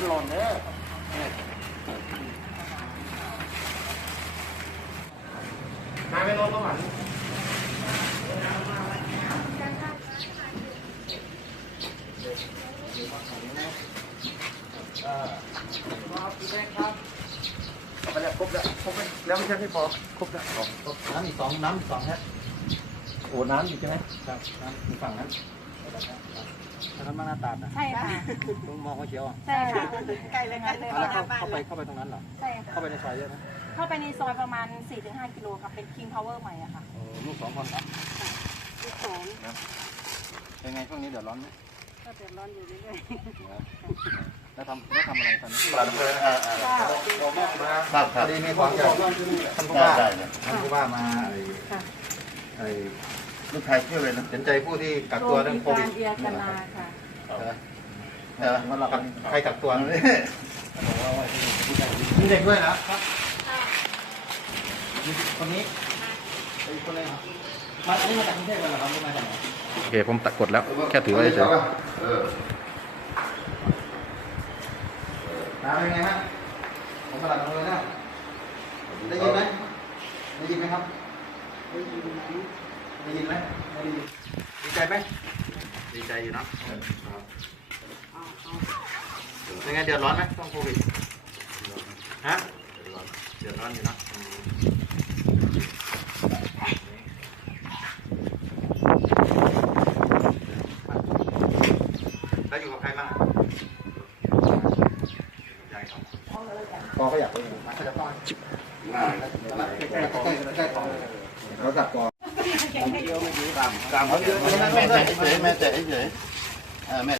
เป็นหล่นเด้อมาไม่รถก็หมันไปแล้วครบแล้วครบแล้วไม่ใช่ไม่พอครบแล้วครบน้ำอีกสองน้ำอีกสองแพ็คโอ้น้ำอีกใช่ไหมครับน้ำอีกฝั่งนั้น แล้วน้ำมันหน้าตาดนะใช่ค่ะ ตรงมองหัวเขียวอะใช่ค่ะใกล้เลยค่ะเลยแล้วหเข้าน้าบ้านเข้าเลไปยเข้าไปตรงนั้นเหรอ ใช่ค่ะเข้าไปในซอยเยอะไหมเข้าไปในซอยประมาณ 4-5 กิโลค่ะเป็น King Power ใหม่อะค่ะ โอ้ลูกสองคนครับลูกสองเป็นไงช่วงนี้เดือดร้อนไหมก็เดือดร้อนอยู่เรื่อยแล้วทำแล้วทำอะไรตอนนี้ครับครับพอดีมีของจากท่านผู้ว่าได้ได้ท่านผู้ว่ามาไอ้ๆค่ะไอ้ ลูกชายชื่ออะไรนะเห็นใจผู้ที่กักตัวเรื่องโควิดเดียกนาค่ะเออมันกักใครกักตัวนี่มีเด็กด้วยนะครับมีคนนี้ไอ้คนนึงมาอันนี้มาจากกรุงเทพเลยเหรอครับหรือมาจากไหนโอเคผมตัดกดแล้ว แค่ถือไว้เฉยเออน้ำเป็นไงฮะผมกำลังลงเลยนะได้ยินไหมได้ยินไหมครับได้ยินไหม ได้ยินไหมไม่ได้ยินดีใจไหมดีใจอยู่เนอะเป็นไงเดือดร้อนไหมช่วงโควิดฮะเดือดร้อนอยู่เนอะอืมแล้วอยู่กับใครบ้างอะยายสองคนพ่อก็อยากไปอยู่มาเขาจะพ่อใกล้ๆใกล้ๆใกล้ๆของเขาตัดก่อ นตามเขาเ